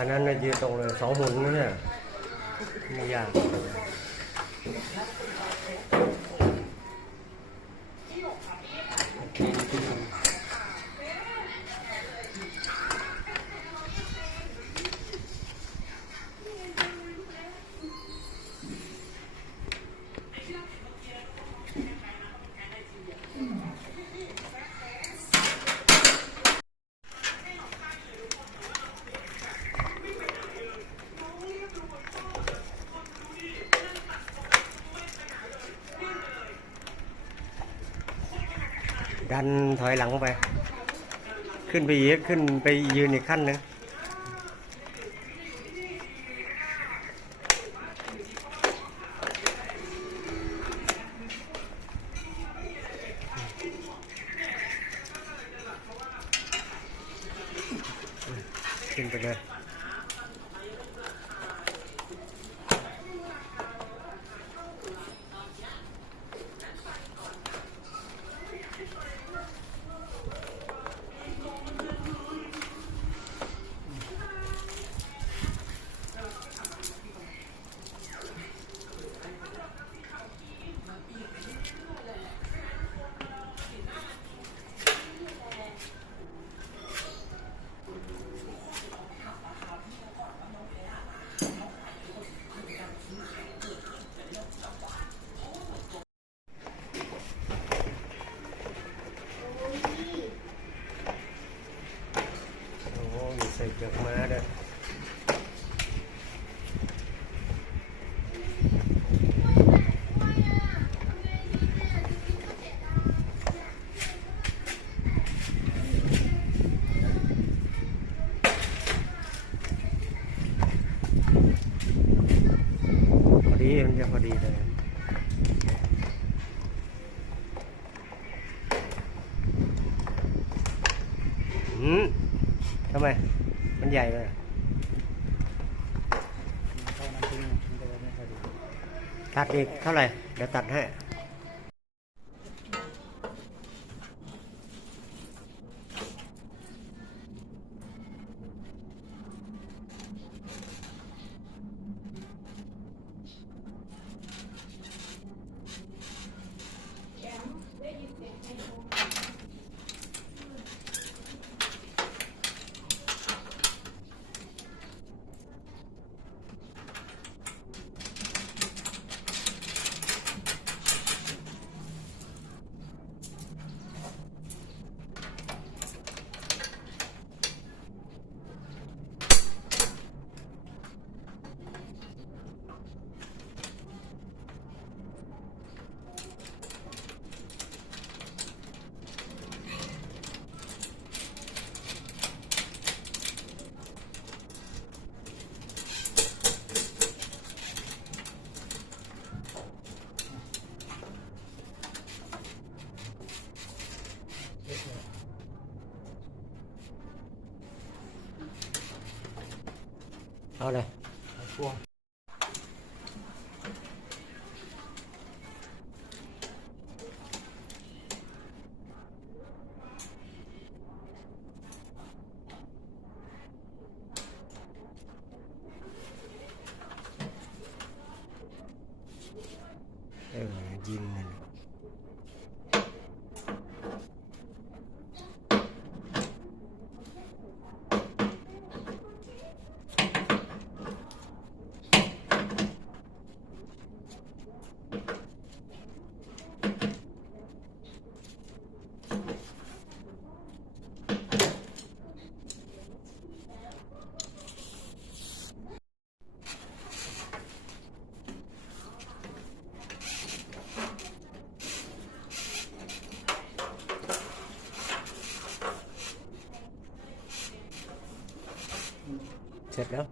อันนั้นนะยืนตรงเลย2 หมุนนะเนี่ยไม่ยากดันถอยหลังไปขึ้นไปอีกขึ้นไปยืนอีกขั้นนึงขึ้นไปเลยใส่เกือกม้าด้วยพอดีมันจะพอดีเลยทำไมมันใหญ่เลยตัดอีกเท่าไหร่เดี๋ยวตัดให้เอาเลยยิงมันเสร็จแล้ว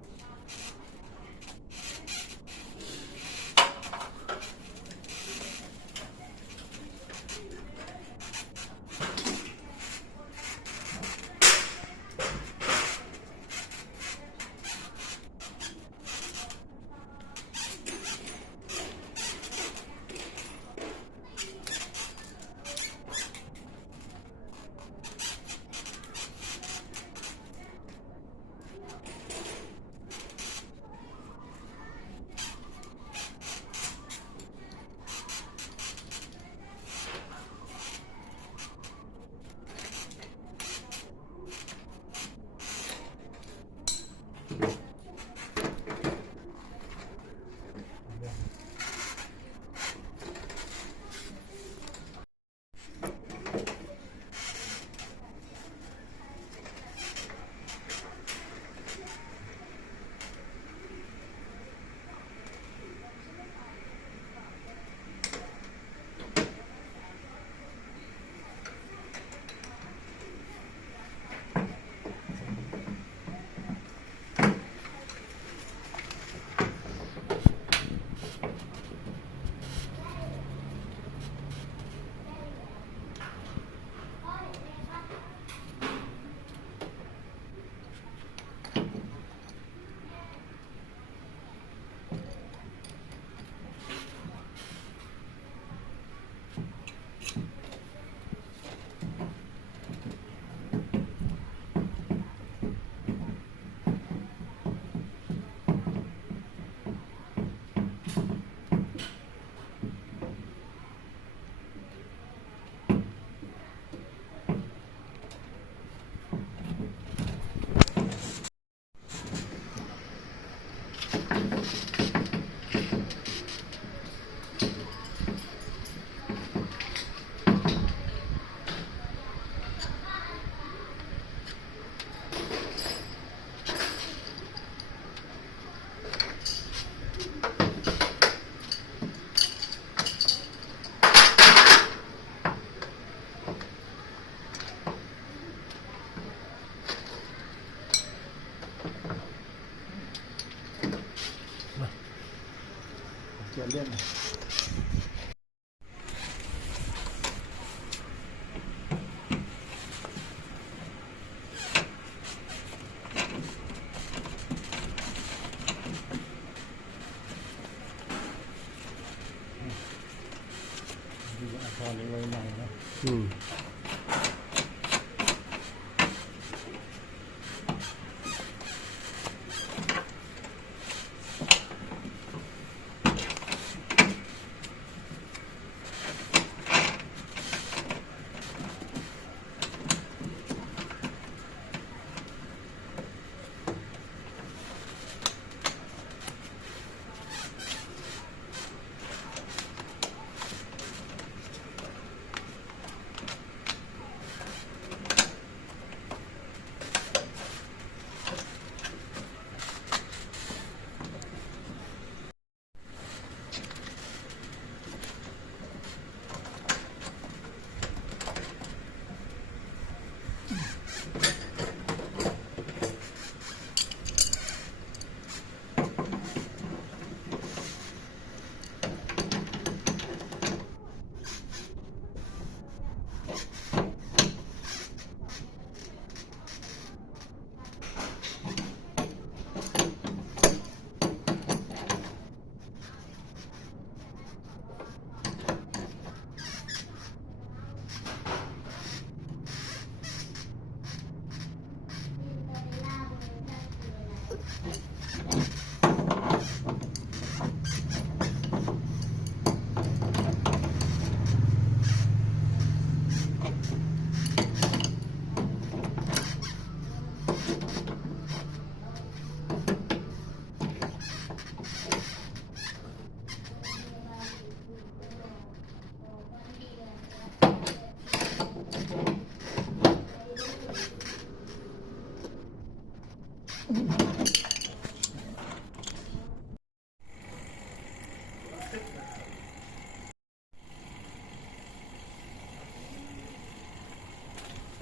อาทรเล็กน้อยใหม่นะ อืม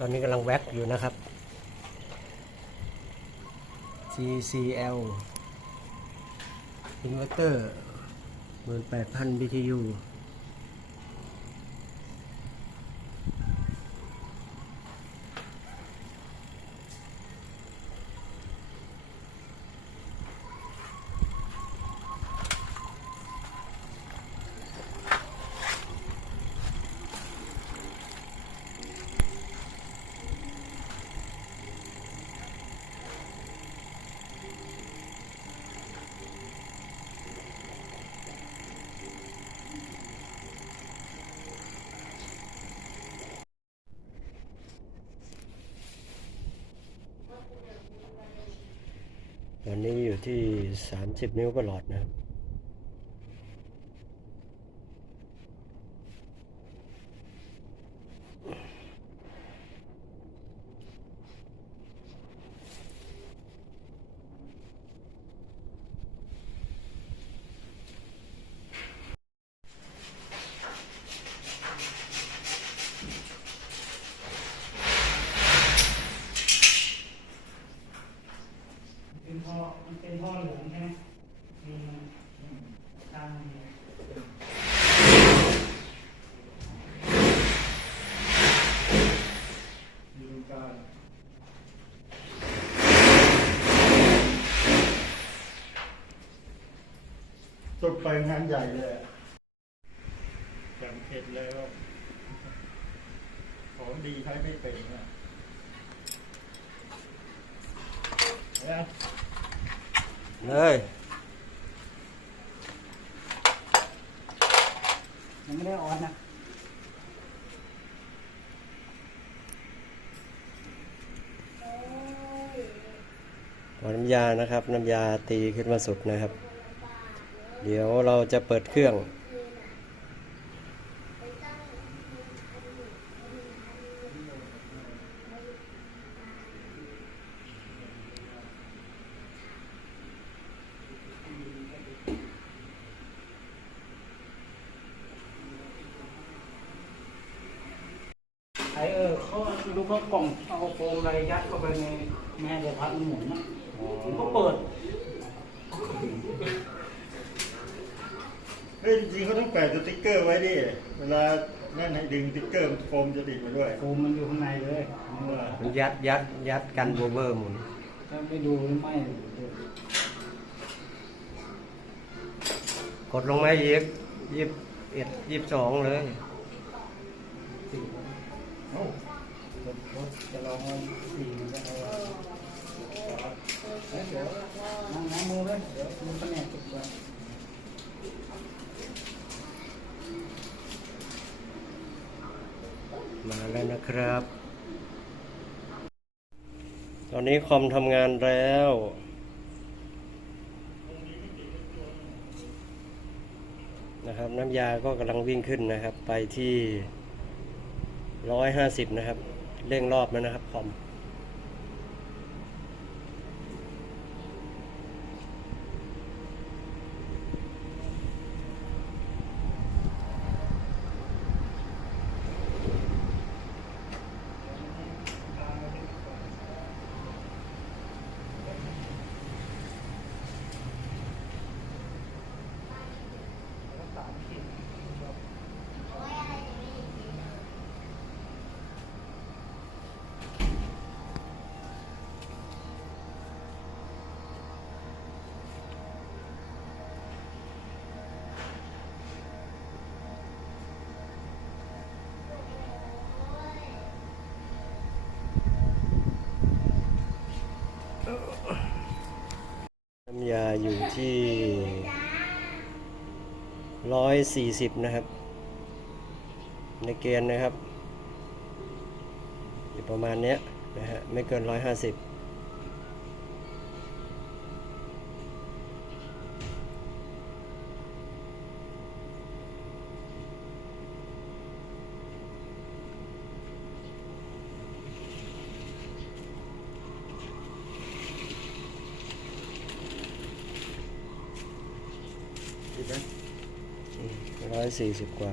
ตอนนี้กำลังแว็กอยู่นะครับ TCL Inverter 18,000 BTU ตอนนี้อยู่ที่ 30 นิ้วประหลอดนะครับมันเป็นท่อเหลืองใช่ไหมมีทางดูการต้องไปงานใหญ่เลยจำเข็ดเลยว่าของดีใช้ไม่เป็นนะเลย ยังไม่ได้ออนนะน้ำยานะครับ น้ำยาตีขึ้นมาสุดนะครับ เดี๋ยวเราจะเปิดเครื่อง เขาดูเขากล่องเอาโฟมอะไรยัดเข้าไปในแม่เดี๋ยวพัดมันหมุนนะผมก็เปิดเฮ้ยจริงๆเขาต้องแปะสติ๊กเกอร์ไว้ดิเวลานั่นให้ดึงสติ๊กเกอร์โฟมจะติดมาด้วยโฟมมันอยู่ข้างในเลย มันยัดกันโบเบอร์หมุน ถ้าไม่ดูไม่ กดลงมาอีก21 22เลย รถจะลองเอาสี่มันจะเอาเดี๋ยวนั่งมือไว้เดี๋ยวมือคะแนนติดไว้ มาแล้วนะครับ ตอนนี้คอมทำงานแล้วนะครับน้ำยาก็กำลังวิ่งขึ้นนะครับ ไปที่150นะครับเร่งรอบแล้วนะครับคอมน้ำยาอยู่ที่140นะครับในเกณฑ์นะครับอยู่ประมาณเนี้ยนะฮะไม่เกิน150140กว่า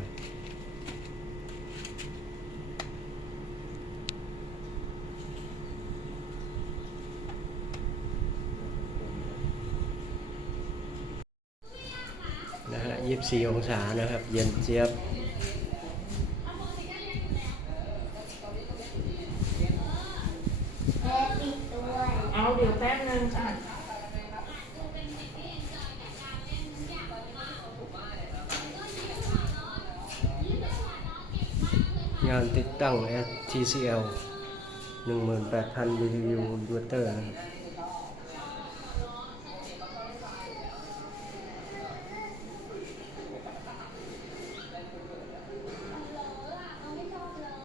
นะฮะ24องศานะครับเย็นเจี๊ยบเอาเดี๋ยวแป๊บนึงค่ะ งานติดตั้ง TCL 18,000 BTU อินเวอร์เตอร์นะครับ